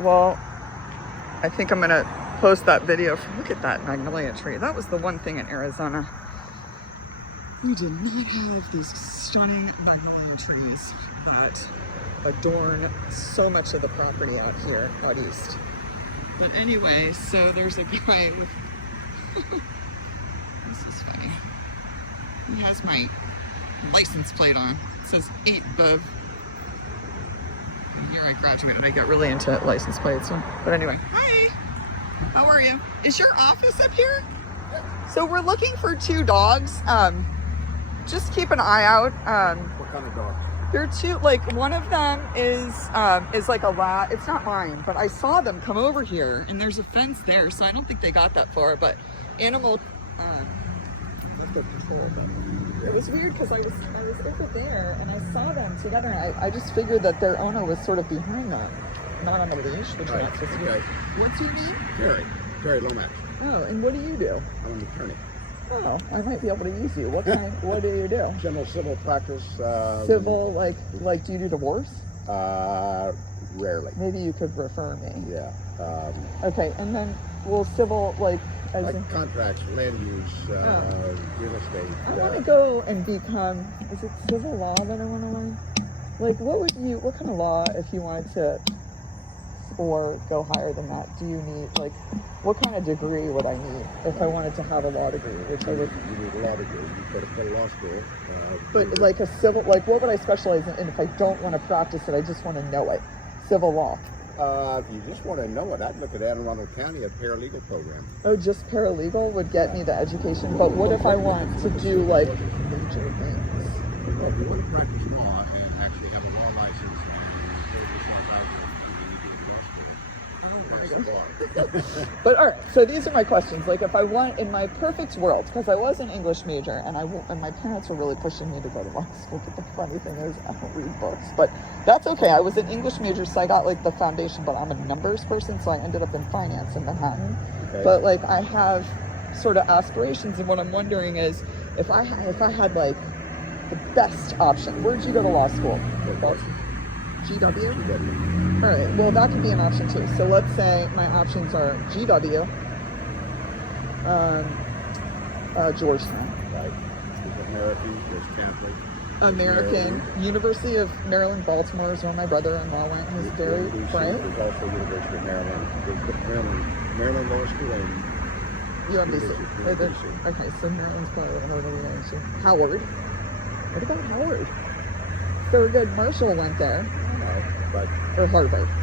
Well, I think I'm gonna post that video. Look at that magnolia tree. That was the one thing in Arizona. We did not have these stunning magnolia trees that adorn so much of the property out here out east. But anyway, so there's a guy with, this is funny. He has my license plate on. It says 8 Bev. And here I graduated. I get really into license plates. But anyway, hi. How are you? Is your office up here? So we're looking for 2 dogs. Just keep an eye out. What kind of dog? There are 2, like one of them is like a lab. It's not mine, but I saw them come over here and there's a fence there. So I don't think they got that far, but animal, it was weird because I was over there and I saw them together. And I just figured that their owner was sort of behind them, not on the leash, which Right. not supposed to do. Okay. What's your name? Terry Lomax. Oh, and what do you do? I'm an attorney. Oh, I might be able to use you. What do you do? General civil practice. Civil, like do you do divorce? Rarely. Maybe you could refer me. Yeah. Okay, and then civil, like Contracts, land use, real estate. I want to go and become, is it civil law that I want to learn? Like, what kind of law, if you wanted to, or go higher than that, do you need, like, what kind of degree would I need if I wanted to have a law degree? Which I would. You need a law degree. You go to law school. But like a civil, like what would I specialize in if I don't want to practice it? I just want to know it. Civil law. If you just want to know it, I'd look at Anne Arundel County, a paralegal program. Oh, just paralegal would get me the education. But what if I want to do like major things? Well, if you want to practice law and actually have a law license and But all right, so these are my questions. Like, if I want, in my perfect world, because I was an English major, and my parents were really pushing me to go to law school. But the funny thing is, I don't read books. But that's okay. I was an English major, so I got like the foundation. But I'm a numbers person, so I ended up in finance in Manhattan. Okay. But like, I have sort of aspirations, and what I'm wondering is, if I had like the best option, where'd you go to law school? GW? All right, well, that could be an option too. So let's say my options are GW, Georgetown. Right. American, there's Catholic. American, University of Maryland, Baltimore is where my brother-in-law went. He's very bright. There's also University of Maryland. There's Maryland Law School and UMBC. Okay, so Maryland's probably another UMBC. Howard. What about Howard? Thurgood Marshall went there. But or Harvard. If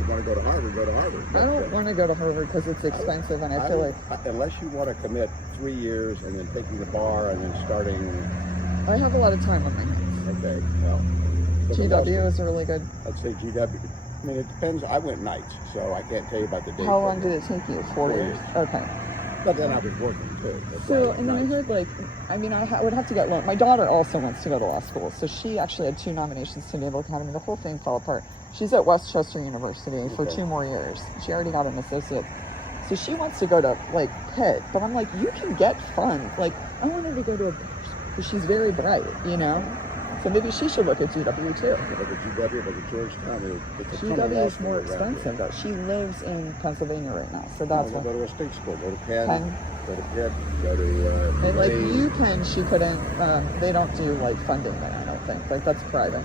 you want to go to Harvard, go to Harvard. I don't want to go to Harvard because it's expensive, and I feel like unless you want to commit 3 years and then taking the bar and then starting. I have a lot of time on my hands. Okay, well. GW is really good. I'd say GW. I mean, it depends. I went nights, so I can't tell you about the date. How long did it take you? 4 years. Okay. But then I was working too. So, and then I heard like, I mean, I would have to get loan. My daughter also wants to go to law school, so she actually had 2 nominations to Naval Academy. The whole thing fell apart. She's at Westchester University for 2 more years. She already got an associate. So she wants to go to like Pitt, but I'm like, you can get funds. Like, I want her to go to a, because she's very bright, you know? So maybe she should look at GW too. Look at GW, look at Georgetown. GW is more expensive though. She lives in Pennsylvania right now, so that's why. Go to a state school, go to Penn. Go to Pitt, go to and like UPenn, she couldn't, they don't do like funding there, I don't think. Like that's private.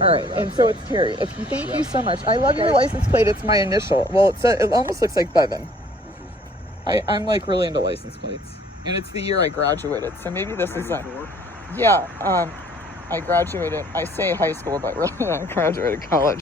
All right, and so it's Terry. Thank you so much. I love your license plate. It's my initial. Well, it almost looks like Bevan. I'm like really into license plates. And it's the year I graduated, so maybe this is a, yeah, I graduated, I say high school, but really I graduated college.